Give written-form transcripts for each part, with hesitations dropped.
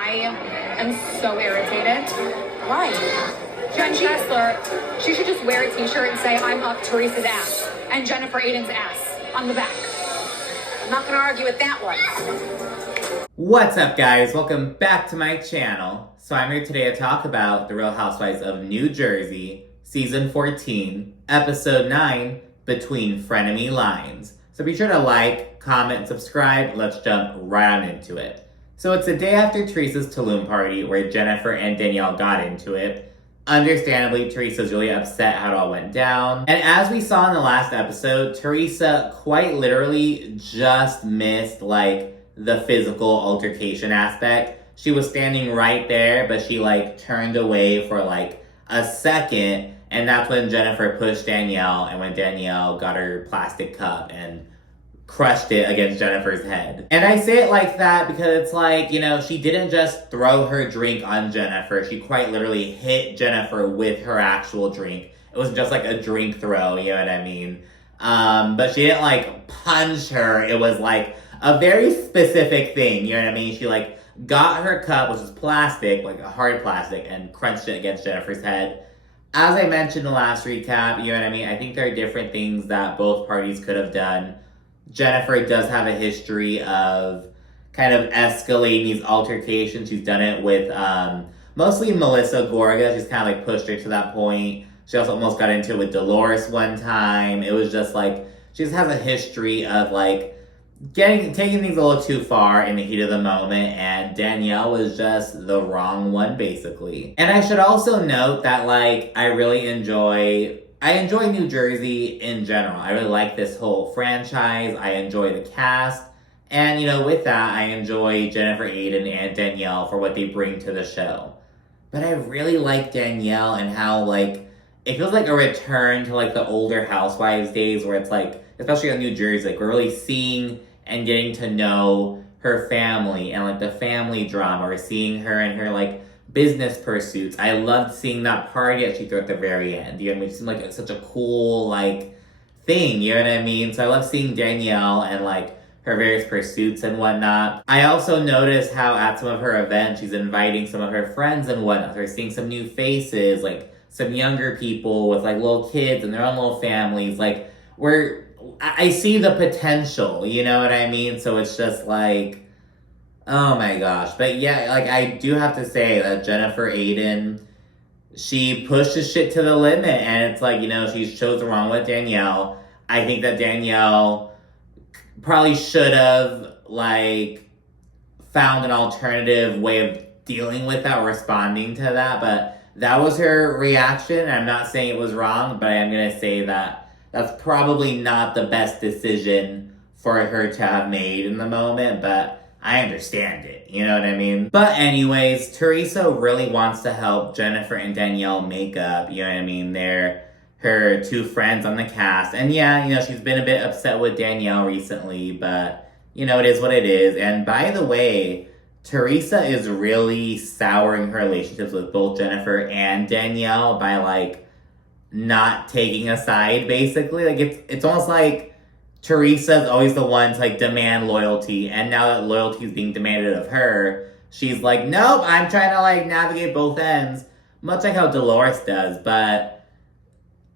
I am so irritated. Why? Jen Fessler, she should just wear a t-shirt and say, I'm up Teresa's ass and Jennifer Aydin's ass on the back. I'm not gonna argue with that one. What's up, guys? Welcome back to my channel. So I'm here today to talk about The Real Housewives of New Jersey, Season 14, Episode 9, Between Frenemy Lines. So be sure to like, comment, subscribe. Let's jump right on into it. So it's the day after Teresa's Tulum party where Jennifer and Danielle got into it. Understandably, Teresa's really upset how it all went down. And as we saw in the last episode, Teresa quite literally just missed, the physical altercation aspect. She was standing right there, but she, turned away for, a second. And that's when Jennifer pushed Danielle, and when Danielle got her plastic cup and crushed it against Jennifer's head. And I say it like that because it's she didn't just throw her drink on Jennifer. She quite literally hit Jennifer with her actual drink. It was just a drink throw, you know what I mean? But she didn't punch her. It was a very specific thing, you know what I mean? She got her cup, which was plastic, a hard plastic, and crunched it against Jennifer's head. As I mentioned in the last recap, you know what I mean? I think there are different things that both parties could have done. Jennifer does have a history of kind of escalating these altercations. She's done it with mostly Melissa Gorga. She's kind of pushed her to that point. She also almost got into it with Dolores one time. It was just she just has a history of taking things a little too far in the heat of the moment, and Danielle was just the wrong one, basically. And I should also note that I really enjoy New Jersey in general. I really like this whole franchise. I enjoy the cast. And, with that, I enjoy Jennifer Aydin and Danielle for what they bring to the show. But I really like Danielle and how, it feels like a return to, the older Housewives days where it's, especially on New Jersey, we're really seeing and getting to know her family and, the family drama. We're seeing her and her, business pursuits. I loved seeing that party that she threw at the very end. You know what I mean? It seemed like it's such a cool, thing, you know what I mean? So I love seeing Danielle and, her various pursuits and whatnot. I also noticed how at some of her events, she's inviting some of her friends and whatnot. So we're seeing some new faces, some younger people with, little kids and their own little families. I see the potential, you know what I mean? So it's just oh my gosh. But yeah, I do have to say that Jennifer Aydin, she pushes shit to the limit. And it's she's chosen wrong with Danielle. I think that Danielle probably should have, found an alternative way of dealing with that or responding to that. But that was her reaction. I'm not saying it was wrong, but I am going to say that that's probably not the best decision for her to have made in the moment, but I understand it, you know what I mean? But anyways, Teresa really wants to help Jennifer and Danielle make up, you know what I mean? They're her two friends on the cast. And yeah, she's been a bit upset with Danielle recently, but, it is what it is. And by the way, Teresa is really souring her relationships with both Jennifer and Danielle by, not taking a side, basically. It's almost like Teresa's always the one to demand loyalty, and now that loyalty is being demanded of her, she's nope, I'm trying to navigate both ends, much like how Dolores does. But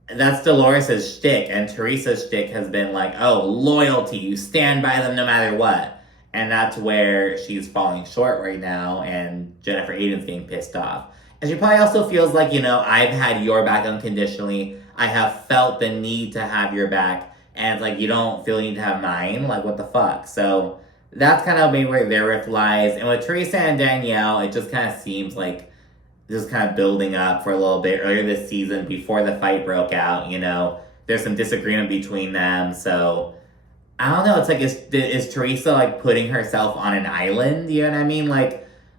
that's Dolores' shtick, and Teresa's shtick has been oh, loyalty, you stand by them no matter what. And that's where she's falling short right now, and Jennifer Aydin's getting pissed off. And she probably also feels I've had your back unconditionally. I have felt the need to have your back. And it's you don't feel the need to have mine. What the fuck? So that's kind of maybe where their rift lies. And with Teresa and Danielle, it just kind of seems this is kind of building up for a little bit earlier this season before the fight broke out. There's some disagreement between them. So I don't know. It's is Teresa putting herself on an island? You know what I mean?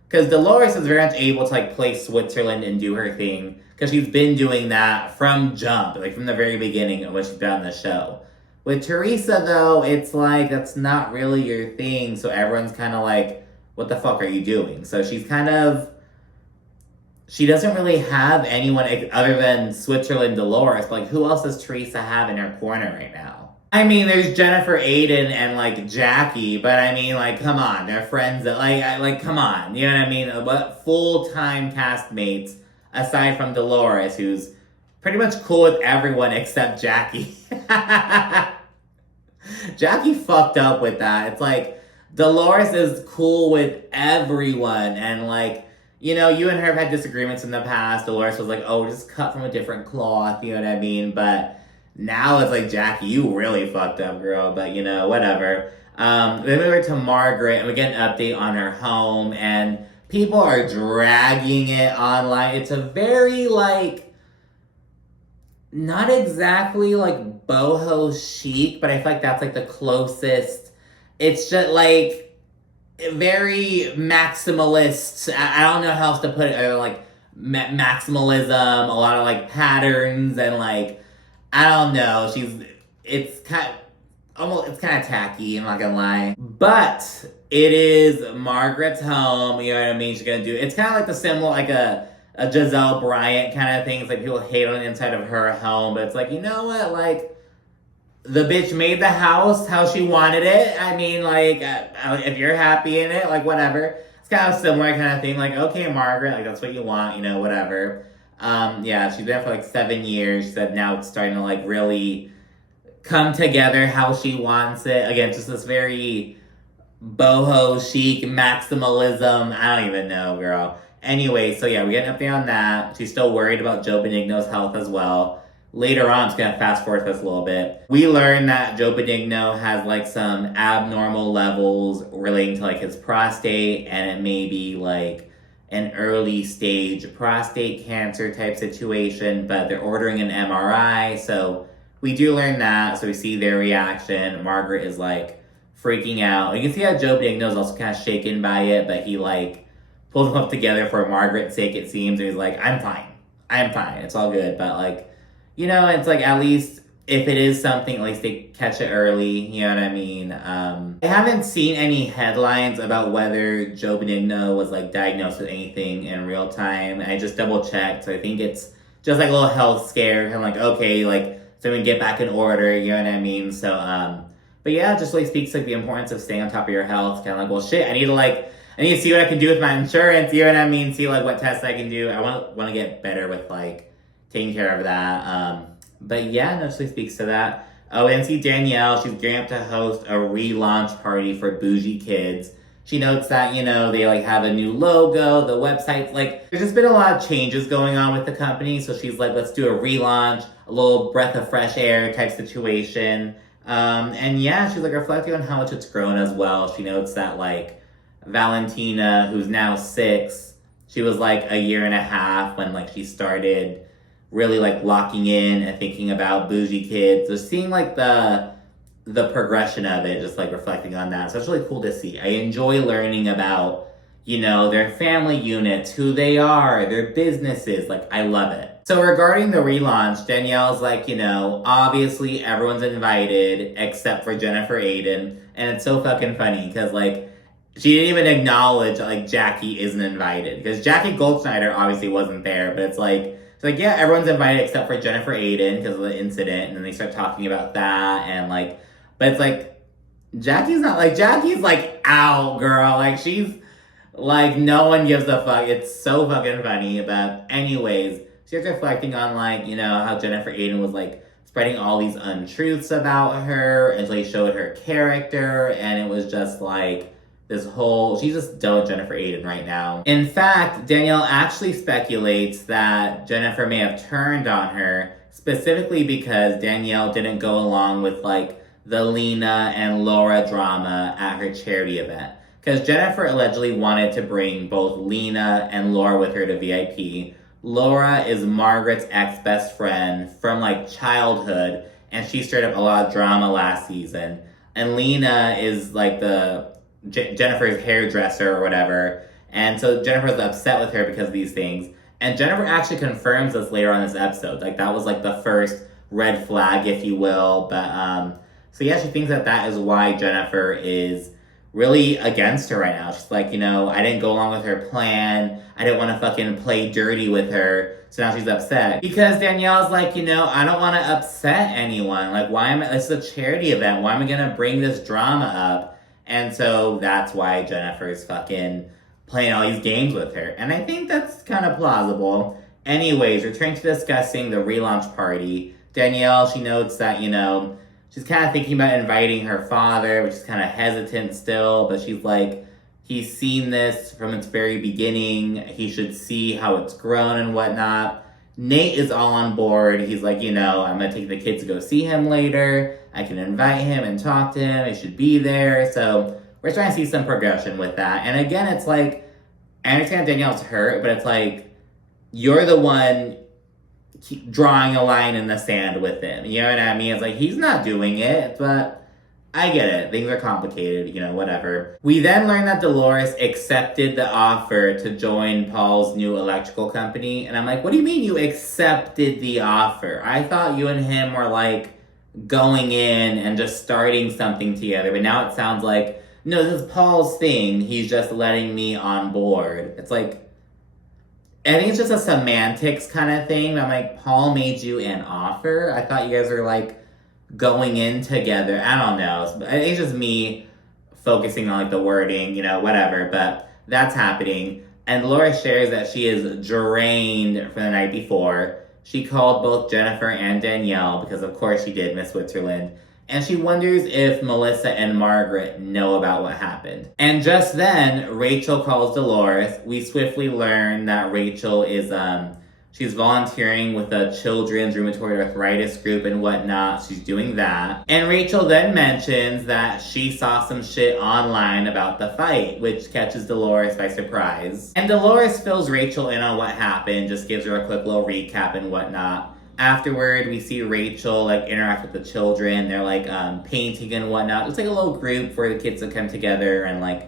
Because Dolores is very much able to play Switzerland and do her thing. Because she's been doing that from jump. From the very beginning of when she's been on the show. With Teresa, though, it's that's not really your thing. So everyone's kind of what the fuck are you doing? So she's kind of... She doesn't really have anyone other than Switzerland Dolores. But who else does Teresa have in her corner right now? I mean, there's Jennifer Aiden and like Jackie, but I mean, like, come on, they're friends. Come on, you know what I mean? What full-time castmates aside from Dolores, who's pretty much cool with everyone except Jackie. Jackie fucked up with that. It's like Dolores is cool with everyone, and like, you know, you and her have had disagreements in the past. Dolores was like, oh, just cut from a different cloth, you know what I mean? But now it's like, Jackie, you really fucked up, girl. But, you know, whatever. Then we went to Margaret, and we get an update on her home, and people are dragging it online. It's a very, like, not exactly, like, boho chic, but I feel like that's, like, the closest. It's just, like, very maximalist. I don't know how else to put it. Like, maximalism, a lot of, like, patterns, and, like, I don't know. It's kind of tacky, I'm not gonna lie. But it is Margaret's home, you know what I mean? She's gonna do, it's kind of like the symbol, like a Giselle Bryant kind of thing. It's like people hate on the inside of her home, but it's like, you know what? Like, the bitch made the house how she wanted it. I mean, like, if you're happy in it, like, whatever. It's kind of similar kind of thing. Like, okay, Margaret, like, that's what you want, you know, whatever. Yeah, she's been there for like 7 years. She said now it's starting to like really come together how she wants it. Again, just this very boho chic maximalism. I don't even know, girl. Anyway, so yeah, we get an update on that. She's still worried about Joe Benigno's health as well. Later on, I'm just gonna fast forward this a little bit. We learn that Joe Benigno has like some abnormal levels relating to like his prostate, and it may be like an early stage prostate cancer type situation, but they're ordering an MRI, so we do learn that. So we see their reaction. Margaret is like freaking out. You can see how Joe Benigno is also kind of shaken by it, but he like pulls him up together for Margaret's sake, it seems, and he's like, I'm fine, it's all good. But like, you know, it's like, at least if it is something, at least they catch it early, you know what I mean? I haven't seen any headlines about whether Joe Benigno was like diagnosed with anything in real time. I just double checked, so I think it's just like a little health scare. I'm like, okay, like, so we can get back in order, you know what I mean? So, but yeah, it just really speaks like the importance of staying on top of your health. Kind of like, well, shit, I need to see what I can do with my insurance, you know what I mean? See like what tests I can do. I want to get better with like taking care of that. But yeah, no, she speaks to that. Oh, and see Danielle, she's gearing up to host a relaunch party for Bougie Kids. She notes that, you know, they like have a new logo, the website, like there's just been a lot of changes going on with the company. So she's like, let's do a relaunch, a little breath of fresh air type situation. And yeah, she's like reflecting on how much it's grown as well. She notes that like Valentina, who's now 6, she was like a year and a half when like she started really like locking in and thinking about Bougie Kids. So seeing like the progression of it, just like reflecting on that. So it's really cool to see. I enjoy learning about, you know, their family units, who they are, their businesses. Like, I love it. So regarding the relaunch, Danielle's like, you know, obviously everyone's invited except for Jennifer Aiden. And it's so fucking funny because like, she didn't even acknowledge like Jackie isn't invited. Because Jackie Goldschneider obviously wasn't there, but it's like, yeah, everyone's invited except for Jennifer Aiden because of the incident, and then they start talking about that, and like, but it's like, Jackie's like out, girl, like she's like, no one gives a fuck. It's so fucking funny. But anyways, she's reflecting on like, you know, how Jennifer Aiden was like spreading all these untruths about her until he showed her character, and it was just like, she's just done with Jennifer Aiden right now. In fact, Danielle actually speculates that Jennifer may have turned on her, specifically because Danielle didn't go along with like the Lena and Laura drama at her charity event. Because Jennifer allegedly wanted to bring both Lena and Laura with her to VIP. Laura is Margaret's ex-best friend from like childhood, and she stirred up a lot of drama last season. And Lena is like Jennifer's hairdresser or whatever. And so Jennifer's upset with her because of these things. And Jennifer actually confirms this later on this episode. Like, that was like the first red flag, if you will. But, so yeah, she thinks that is why Jennifer is really against her right now. She's like, you know, I didn't go along with her plan. I didn't want to fucking play dirty with her. So now she's upset. Because Danielle's like, you know, I don't want to upset anyone. Like, why am I, this is a charity event. Why am I going to bring this drama up? And so that's why Jennifer's fucking playing all these games with her. And I think that's kind of plausible. Anyways, returning to discussing the relaunch party. Danielle, she notes that, you know, she's kind of thinking about inviting her father, which is kind of hesitant still, but she's like, he's seen this from its very beginning. He should see how it's grown and whatnot. Nate is all on board. He's like, you know, I'm going to take the kids to go see him later. I can invite him and talk to him. He should be there. So we're trying to see some progression with that. And again, it's like, I understand Danielle's hurt, but it's like, you're the one drawing a line in the sand with him. You know what I mean? It's like, he's not doing it, but I get it. Things are complicated, you know, whatever. We then learn that Dolores accepted the offer to join Paul's new electrical company. And I'm like, what do you mean you accepted the offer? I thought you and him were like going in and just starting something together. But now it sounds like, no, this is Paul's thing. He's just letting me on board. It's like, I think it's just a semantics kind of thing. I'm like, Paul made you an offer? I thought you guys were like going in together. I don't know. It's just me focusing on like the wording, you know, whatever. But that's happening. And Laura shares that she is drained from the night before. She called both Jennifer and Danielle because of course she did, Miss Switzerland. And she wonders if Melissa and Margaret know about what happened. And just then, Rachel calls Dolores. We swiftly learn that Rachel is, she's volunteering with a children's rheumatoid arthritis group and whatnot. She's doing that. And Rachel then mentions that she saw some shit online about the fight, which catches Dolores by surprise. And Dolores fills Rachel in on what happened, just gives her a quick little recap and whatnot. Afterward, we see Rachel like interact with the children. They're like painting and whatnot. It's like a little group for the kids to come together and like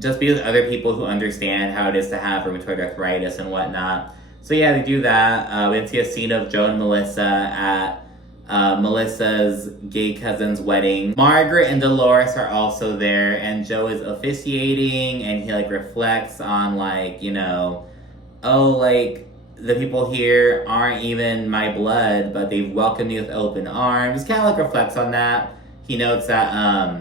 just be with other people who understand how it is to have rheumatoid arthritis and whatnot. So yeah, they do that. We can see a scene of Joe and Melissa at Melissa's gay cousin's wedding. Margaret and Dolores are also there, and Joe is officiating, and he like reflects on like, you know, oh, like, the people here aren't even my blood, but they've welcomed me with open arms. Kind of like reflects on that. He notes that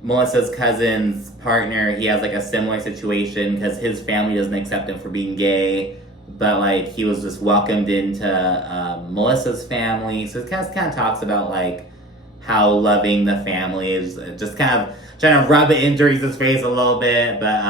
Melissa's cousin's partner, he has like a similar situation because his family doesn't accept him for being gay, but like he was just welcomed into Melissa's family. So it kind of talks about like how loving the family is, just kind of trying to rub it in Teresa's face a little bit. But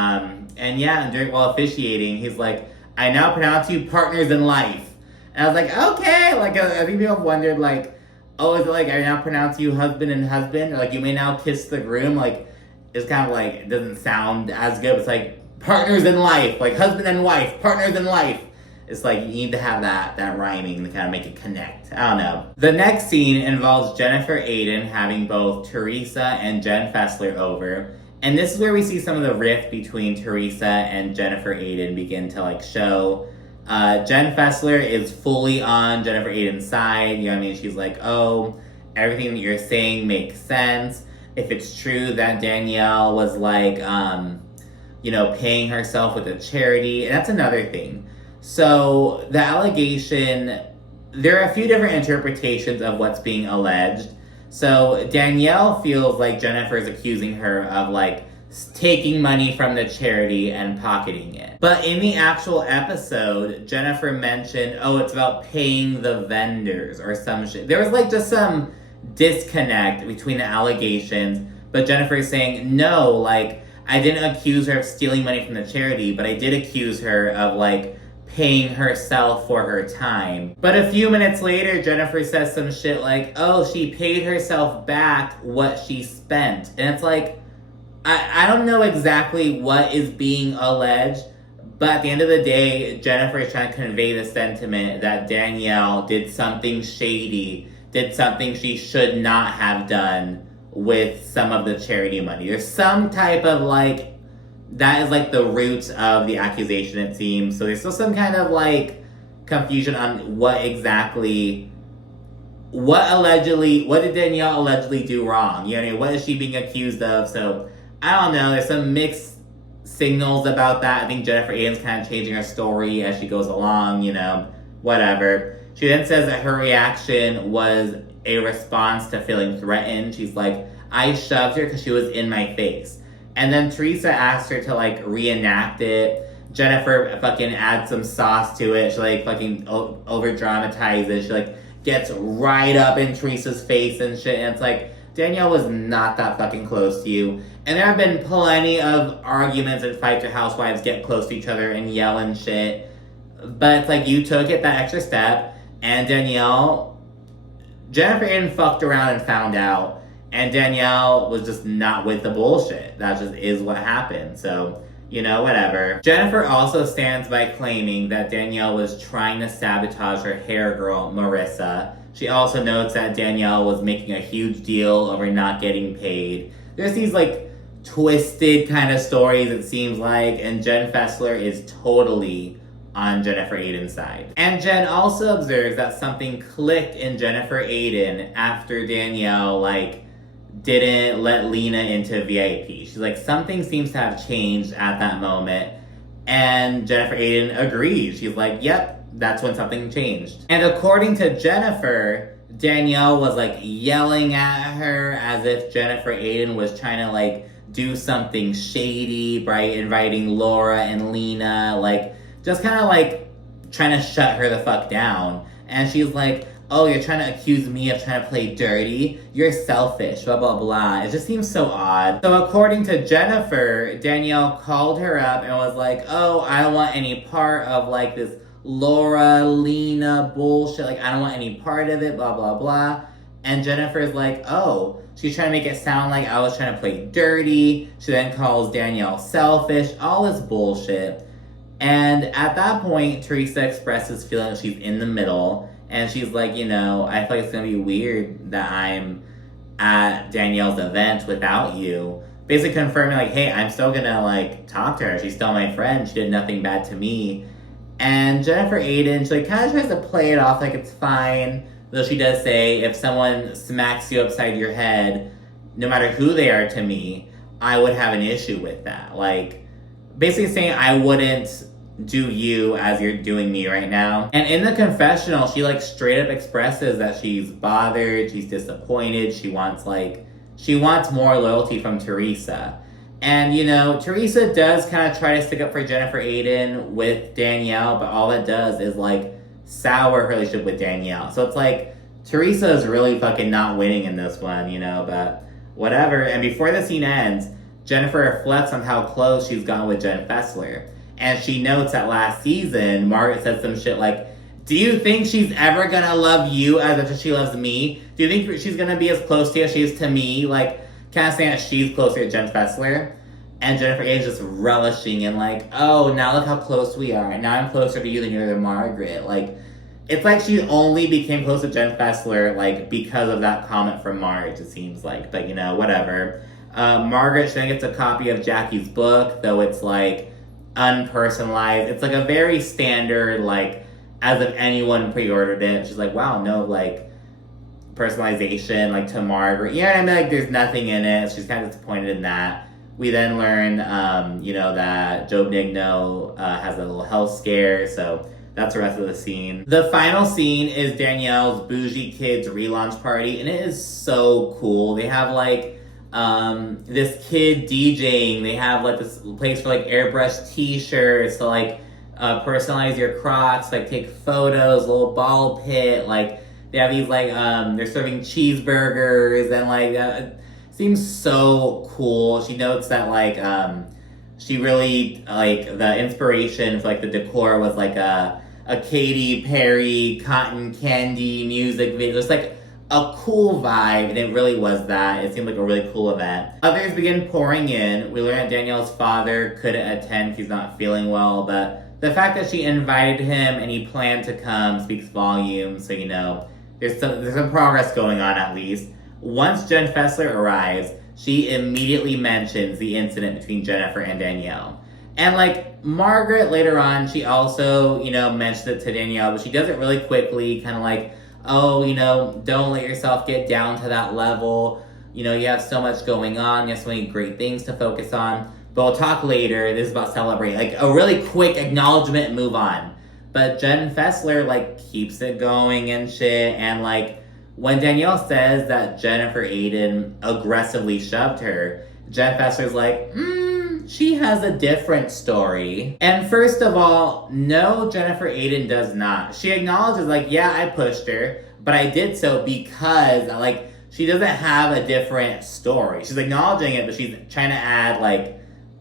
and yeah, and while officiating, he's like, I now pronounce you partners in life. And I was like, okay. Like, I think people have wondered, like, oh, is it like, I now pronounce you husband and husband? Or like, you may now kiss the groom? Like, it's kind of like, it doesn't sound as good. It's like, partners in life. Like, husband and wife, partners in life. It's like, you need to have that rhyming to kind of make it connect. I don't know. The next scene involves Jennifer Aiden having both Teresa and Jen Fessler over. And this is where we see some of the rift between Teresa and Jennifer Aiden begin to like show. Jen Fessler is fully on Jennifer Aiden's side. You know what I mean? She's like, oh, everything that you're saying makes sense. If it's true that Danielle was like, you know, paying herself with a charity. And that's another thing. So the allegation, there are a few different interpretations of what's being alleged. So Danielle feels like Jennifer is accusing her of like taking money from the charity and pocketing it. But in the actual episode, Jennifer mentioned, oh, it's about paying the vendors or some shit. There was like just some disconnect between the allegations, but Jennifer is saying, no, like I didn't accuse her of stealing money from the charity, but I did accuse her of like paying herself for her time. But a few minutes later, Jennifer says some shit like, oh, she paid herself back what she spent. And it's like, I don't know exactly what is being alleged, but at the end of the day, Jennifer is trying to convey the sentiment that Danielle did something shady, did something she should not have done with some of the charity money. There's some type of like, that is like the roots of the accusation, it seems. So there's still some kind of like confusion on what exactly what did Danielle allegedly do wrong? You know what I mean? What is she being accused of? So, I don't know. There's some mixed signals about that. I think Jennifer Aydin's kind of changing her story as she goes along, you know, whatever. She then says that her reaction was a response to feeling threatened. She's like, I shoved her because she was in my face. And then Teresa asked her to, like, reenact it. Jennifer fucking adds some sauce to it. She, like, fucking over-dramatizes. She, like, gets right up in Teresa's face and shit. And it's like, Danielle was not that fucking close to you. And there have been plenty of arguments and fights where housewives get close to each other and yell and shit. But it's like, you took it that extra step. And Jennifer Aydin fucked around and found out. And Danielle was just not with the bullshit. That just is what happened. So, you know, whatever. Jennifer also stands by claiming that Danielle was trying to sabotage her hair girl, Marissa. She also notes that Danielle was making a huge deal over not getting paid. There's these, like, twisted kind of stories, it seems like, and Jen Fessler is totally on Jennifer Aydin's side. And Jen also observes that something clicked in Jennifer Aydin after Danielle, like, didn't let Lena into VIP. She's like, something seems to have changed at that moment. And Jennifer Aydin agrees. She's like, yep, that's when something changed. And according to Jennifer, Danielle was, like, yelling at her as if Jennifer Aydin was trying to, like, do something shady by inviting Laura and Lena, like, just kind of, like, trying to shut her the fuck down. And she's like, oh, you're trying to accuse me of trying to play dirty? You're selfish, blah, blah, blah. It just seems so odd. So according to Jennifer, Danielle called her up and was like, oh, I don't want any part of, like, this Laura, Lena bullshit. Like, I don't want any part of it, blah, blah, blah. And Jennifer's like, oh, she's trying to make it sound like I was trying to play dirty. She then calls Danielle selfish, all this bullshit. And at that point, Teresa expresses feeling she's in the middle. And she's like, you know, I feel like it's going to be weird that I'm at Danielle's event without you. Basically confirming, like, hey, I'm still going to, like, talk to her. She's still my friend. She did nothing bad to me. And Jennifer Aydin, she, like, kind of tries to play it off like it's fine. Though she does say, if someone smacks you upside your head, no matter who they are to me, I would have an issue with that. Like, basically saying I wouldn't do you as you're doing me right now. And in the confessional, she, like, straight up expresses that she's bothered, she's disappointed, she wants more loyalty from Teresa. And, you know, Teresa does kind of try to stick up for Jennifer Aydin with Danielle, but all it does is, like, sour her relationship with Danielle. So it's like, Teresa is really fucking not winning in this one, you know, but whatever. And before the scene ends, Jennifer reflects on how close she's gotten with Jen Fessler. And she notes that last season, Margaret said some shit like, do you think she's ever gonna love you as much as she loves me? Do you think she's gonna be as close to you as she is to me? Like, kind of saying that she's closer to Jen Fessler. And Jennifer Aydin's just relishing and like, oh, now look how close we are. Now I'm closer to you than you're to Margaret. Like, it's like she only became close to Jen Fessler, like, because of that comment from Marge, it seems like. But, you know, whatever. Margaret, she then gets a copy of Jackie's book, though it's, like, unpersonalized. It's like a very standard, like, as if anyone pre-ordered it. She's like, wow, no, like, personalization, like, to Margaret. You know what I mean? Like, there's nothing in it. She's kind of disappointed in that. We then learn, you know, that Joe Benigno has a little health scare, so that's the rest of the scene. The final scene is Danielle's Bougie Kids relaunch party, and it is so cool. They have, like, this kid DJing. They have, like, this place for, like, airbrush t-shirts to, like, personalize your Crocs, like, take photos, little ball pit, like, they have these, like, they're serving cheeseburgers, and, like, seems so cool. She notes that, like, she really, like, the inspiration for, like, the decor was, like, a Katy Perry cotton candy music video. Just, like, a cool vibe, and it really was that. It seemed like a really cool event. Others begin pouring in. We learn that Danielle's father couldn't attend, he's not feeling well, but the fact that she invited him and he planned to come speaks volumes, so, you know, there's some progress going on at least. Once Jen Fessler arrives, she immediately mentions the incident between Jennifer and Danielle. And, like, Margaret later on, she also, you know, mentioned it to Danielle, but she does it really quickly, kind of like, oh, don't let yourself get down to that level. You have so much going on. You have so many great things to focus on. But we'll talk later. This is about celebrating. Like, a really quick acknowledgement and move on. But Jen Fessler, like, keeps it going and shit. And, like, when Danielle says that Jennifer Aydin aggressively shoved her, Jen Fessler's like, she has a different story. And first of all, no, Jennifer Aydin does not. She acknowledges, like, yeah, I pushed her, but I did so because, like, she doesn't have a different story. She's acknowledging it, but she's trying to add, like,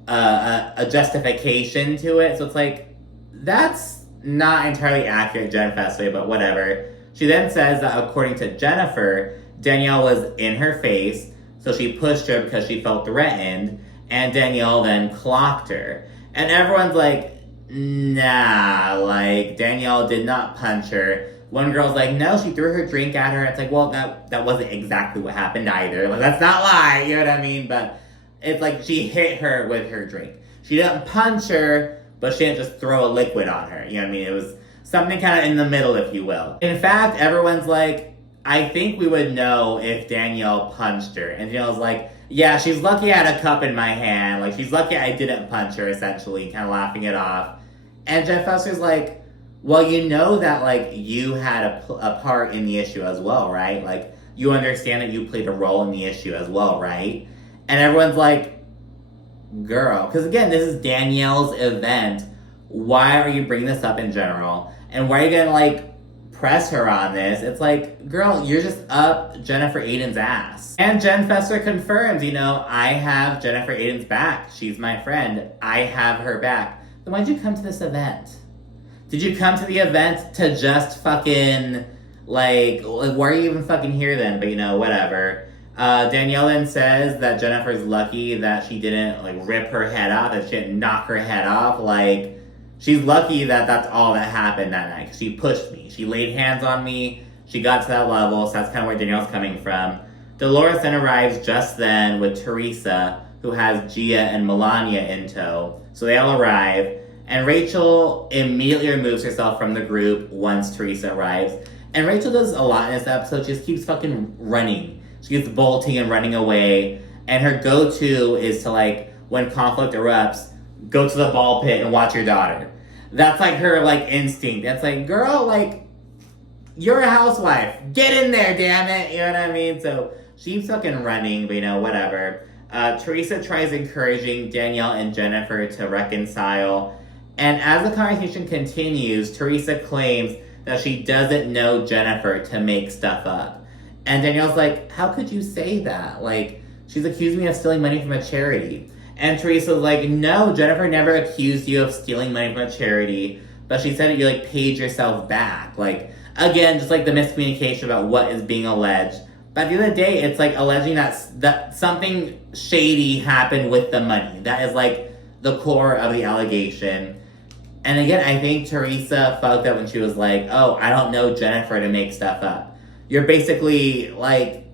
a justification to it. So it's like, that's not entirely accurate, Jen Fessler, but whatever. She then says that according to Jennifer, Danielle was in her face, so she pushed her because she felt threatened, and Danielle then clocked her. And everyone's like, nah, like, Danielle did not punch her. One girl's like, no, she threw her drink at her. It's like, well, that wasn't exactly what happened either. Like, let's not lie, you know what I mean? But it's like she hit her with her drink. She didn't punch her, but she didn't just throw a liquid on her. You know what I mean? It was something kind of in the middle, if you will. In fact, everyone's like, I think we would know if Danielle punched her. And Danielle's like, yeah, she's lucky I had a cup in my hand. Like, she's lucky I didn't punch her, essentially, kind of laughing it off. And Jen Fessler's like, well, you know that, like, you had a part in the issue as well, right? Like, you understand that you played a role in the issue as well, right? And everyone's like, girl, because again, this is Danielle's event. Why are you bringing this up in general? And why are you gonna, like, press her on this? It's like, girl, you're just up Jennifer Aydin's ass. And Jen Fessler confirms, I have Jennifer Aydin's back. She's my friend. I have her back. Then why'd you come to this event? Did you come to the event to just fucking, like why are you even fucking here then? But whatever. Danielle then says that Jennifer's lucky that she didn't, like, rip her head off, that she didn't knock her head off. Like, she's lucky that that's all that happened that night. She pushed me. She laid hands on me. She got to that level, so that's kind of where Danielle's coming from. Dolores then arrives just then with Teresa, who has Gia and Melania in tow. So they all arrive. And Rachel immediately removes herself from the group once Teresa arrives. And Rachel does a lot in this episode. She just keeps fucking running. She keeps bolting and running away. And her go-to is to, like, when conflict erupts, go to the ball pit and watch your daughter. That's, like, her, like, instinct. That's like, girl, like, you're a housewife. Get in there, damn it. You know what I mean? So she's fucking running, but, whatever. Teresa tries encouraging Danielle and Jennifer to reconcile. And as the conversation continues, Teresa claims that she doesn't know Jennifer to make stuff up. And Danielle's like, how could you say that? Like, she's accused me of stealing money from a charity. And Teresa's like, no, Jennifer never accused you of stealing money from a charity, but she said that you, like, paid yourself back. Like, again, just, like, the miscommunication about what is being alleged. But at the end of the day, it's, like, alleging that something shady happened with the money. That is, like, the core of the allegation. And again, I think Teresa felt that when she was like, oh, I don't know Jennifer to make stuff up. You're basically, like,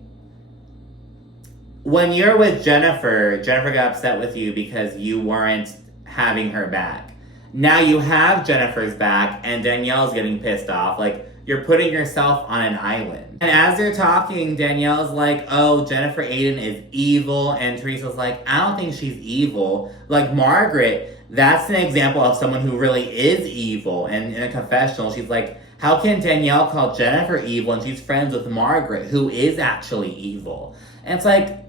when you're with Jennifer got upset with you because you weren't having her back. Now you have Jennifer's back and Danielle's getting pissed off. Like, you're putting yourself on an island. And as they're talking, Danielle's like, oh, Jennifer Aydin is evil. And Teresa's like, I don't think she's evil. Like, Margaret, that's an example of someone who really is evil. And in a confessional, she's like, how can Danielle call Jennifer evil and she's friends with Margaret, who is actually evil? And it's like,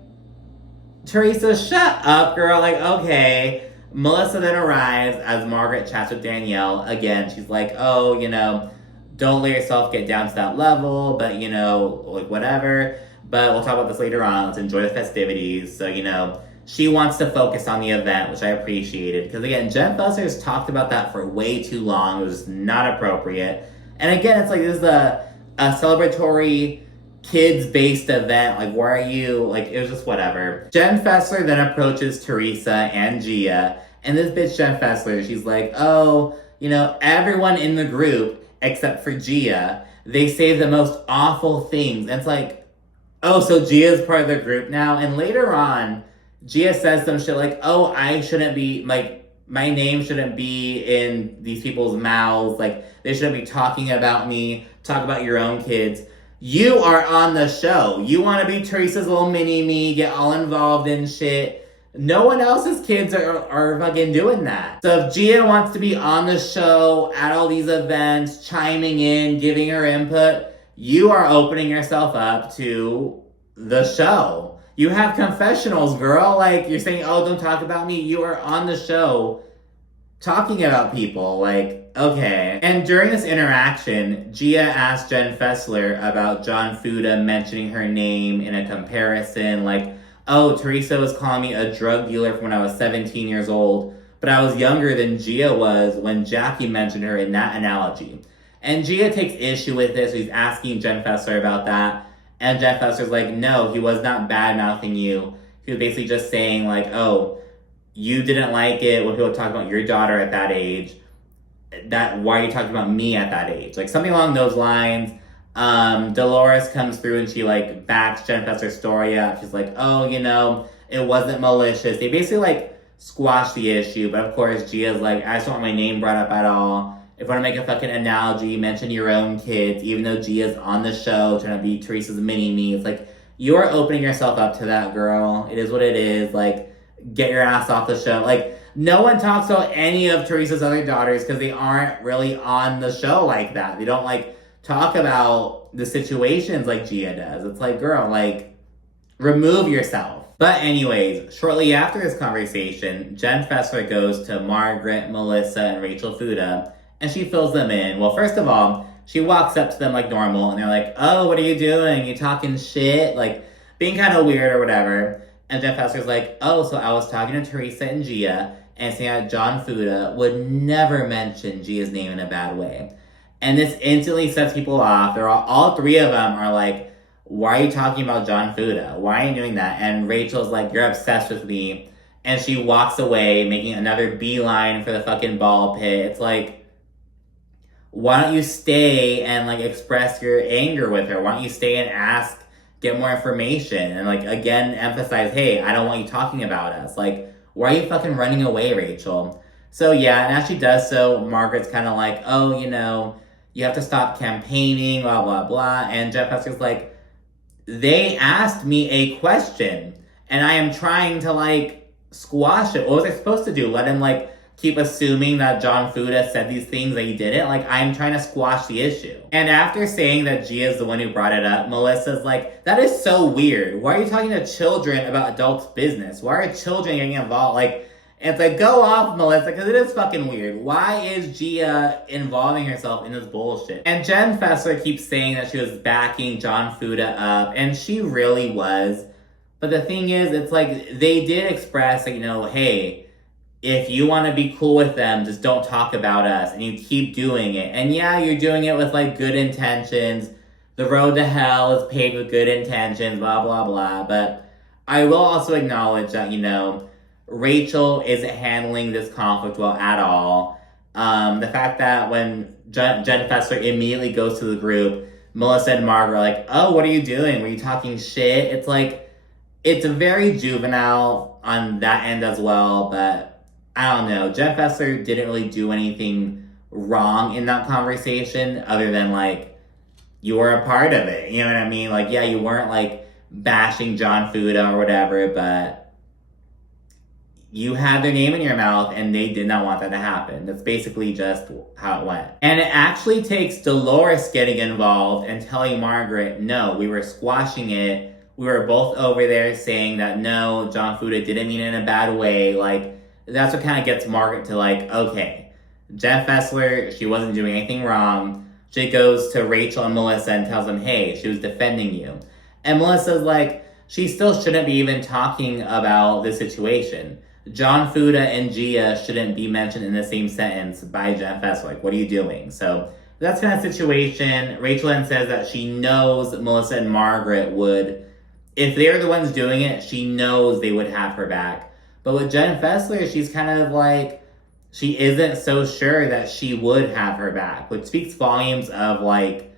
Teresa, shut up, girl. Like, okay. Melissa then arrives as Margaret chats with Danielle. Again, she's like, oh, don't let yourself get down to that level, but, like, whatever. But we'll talk about this later on. Let's enjoy the festivities. So, she wants to focus on the event, which I appreciated. Because, again, Jen Fessler's talked about that for way too long. It was not appropriate. And again, it's like, this is a celebratory, kids-based event. Like, where are you? Like, it was just whatever. Jen Fessler then approaches Teresa and Gia. And this bitch, Jen Fessler, she's like, oh, everyone in the group, except for Gia, they say the most awful things. And it's like, oh, so Gia's part of the group now? And later on, Gia says some shit like, oh, I shouldn't be, like, my name shouldn't be in these people's mouths. Like, they shouldn't be talking about me. Talk about your own kids. You are on the show. You want to be Teresa's little mini-me, get all involved in shit. No one else's kids are fucking doing that. So if Gia wants to be on the show, at all these events, chiming in, giving her input, you are opening yourself up to the show. You have confessionals, girl. Like, you're saying, oh, don't talk about me. You are on the show talking about people. Like, okay. And during this interaction, Gia asked Jen Fessler about John Fuda mentioning her name in a comparison. Like, oh, Teresa was calling me a drug dealer from when I was 17 years old, but I was younger than Gia was when Jackie mentioned her in that analogy. And Gia takes issue with this. He's asking Jen Fessler about that. And Jen Fessler's like, no, he was not bad-mouthing you. He was basically just saying, like, oh, you didn't like it when people talk about your daughter at that age. Why are you talking about me at that age? Like, something along those lines. Dolores comes through and she, like, backs Jen Fessler's story up. She's like, oh, you know, it wasn't malicious. They basically, like, squash the issue. But, of course, Gia's like, I just don't want my name brought up at all. If you want to make a fucking analogy, mention your own kids, even though Gia's on the show trying to be Teresa's mini-me. It's like, you are opening yourself up to that, girl. It is what it is. Like, get your ass off the show. Like, no one talks about any of Teresa's other daughters because they aren't really on the show like that. They don't, like, talk about the situations like Gia does. It's like, girl, like, remove yourself. But anyways, shortly after this conversation, Jen Fessler goes to Margaret, Melissa, and Rachel Fuda, and she fills them in. Well, first of all, she walks up to them like normal, and they're like, oh, what are you doing? You talking shit? Like, being kind of weird or whatever. And Jen Fessler's like, oh, so I was talking to Teresa and Gia, and saying that John Fuda would never mention Gia's name in a bad way. And this instantly sets people off. They're all three of them are like, why are you talking about John Fuda? Why are you doing that? And Rachel's like, you're obsessed with me. And she walks away, making another beeline for the fucking ball pit. It's like, why don't you stay and, like, express your anger with her? Why don't you stay and ask, get more information? And, like, again, emphasize, hey, I don't want you talking about us. Like, why are you fucking running away, Rachel? So, yeah, and as she does so, Margaret's kind of like, oh, you know, you have to stop campaigning, blah, blah, blah. And Jeff Fessler's like, they asked me a question, and I am trying to, like, squash it. What was I supposed to do? Let him, like, keep assuming that John Fuda said these things that he didn't? Like, I'm trying to squash the issue. And after saying that Gia is the one who brought it up, Melissa's like, that is so weird. Why are you talking to children about adults' business? Why are children getting involved? Like, it's like, go off, Melissa, because it is fucking weird. Why is Gia involving herself in this bullshit? And Jen Fessler keeps saying that she was backing John Fuda up, and she really was. But the thing is, it's like, they did express, like, you know, hey, if you want to be cool with them, just don't talk about us. And you keep doing it. And yeah, you're doing it with, like, good intentions. The road to hell is paved with good intentions, blah, blah, blah. But I will also acknowledge that, you know, Rachel isn't handling this conflict well at all. The fact that when Jen Fessler immediately goes to the group, Melissa and Margaret are like, oh, what are you doing? Were you talking shit? It's like, it's very juvenile on that end as well, but I don't know. Jen Fessler didn't really do anything wrong in that conversation other than, like, you were a part of it. You know what I mean? Like, yeah, you weren't, like, bashing John Fuda or whatever, but you had their name in your mouth and they did not want that to happen. That's basically just how it went. And it actually takes Dolores getting involved and telling Margaret, no, we were squashing it. We were both over there saying that, no, John Fuda didn't mean it in a bad way. Like, that's what kind of gets Margaret to, like, okay, Jen Fessler, she wasn't doing anything wrong. She goes to Rachel and Melissa and tells them, hey, she was defending you. And Melissa's like, she still shouldn't be even talking about this situation. John Fuda and Gia shouldn't be mentioned in the same sentence by Jen Fessler. Like, what are you doing? So that's kind of situation. Rachel then says that she knows Melissa and Margaret would, if they're the ones doing it, she knows they would have her back. But with Jen Fessler, she's kind of like, she isn't so sure that she would have her back, which speaks volumes of, like,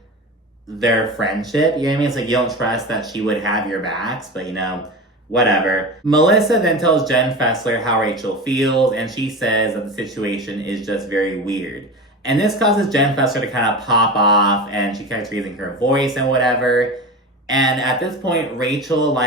their friendship. You know what I mean? It's like, you don't trust that she would have your backs, but, you know, whatever. Melissa then tells Jen Fessler how Rachel feels, and she says that the situation is just very weird. And this causes Jen Fessler to kind of pop off, and she starts raising her voice and whatever. And at this point, Rachel,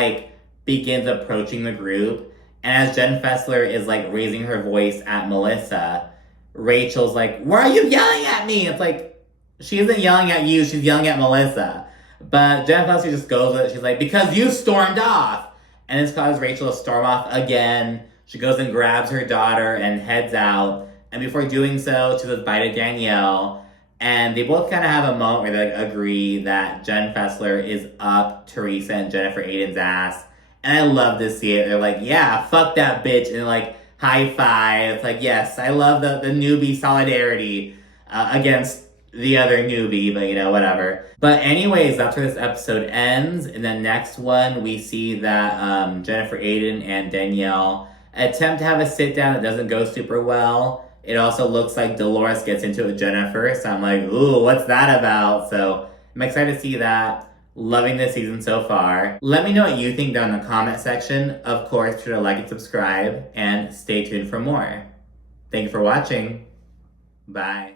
begins approaching the group. And as Jen Fessler is, raising her voice at Melissa, Rachel's like, "Why are you yelling at me?" It's like, she isn't yelling at you, she's yelling at Melissa. But Jen Fessler just goes with it. She's like, "Because you stormed off." And this causes Rachel to storm off again. She goes and grabs her daughter and heads out. And before doing so, she says bye to Danielle. And they both kind of have a moment where they agree that Jen Fessler is up Teresa and Jennifer Aydin's ass. And I love to see it. They're like, "Yeah, fuck that bitch." And high five. It's like, yes, I love the newbie solidarity against the other newbie, but whatever. But anyways, that's where this episode ends. In the next one, we see that Jennifer Aydin and Danielle attempt to have a sit down. It doesn't go super well. It also looks like Dolores gets into it with Jennifer. So I'm like, ooh, what's that about? So I'm excited to see that. Loving this season so far. Let me know what you think down in the comment section. Of course, be sure to like and subscribe, and stay tuned for more. Thank you for watching. Bye.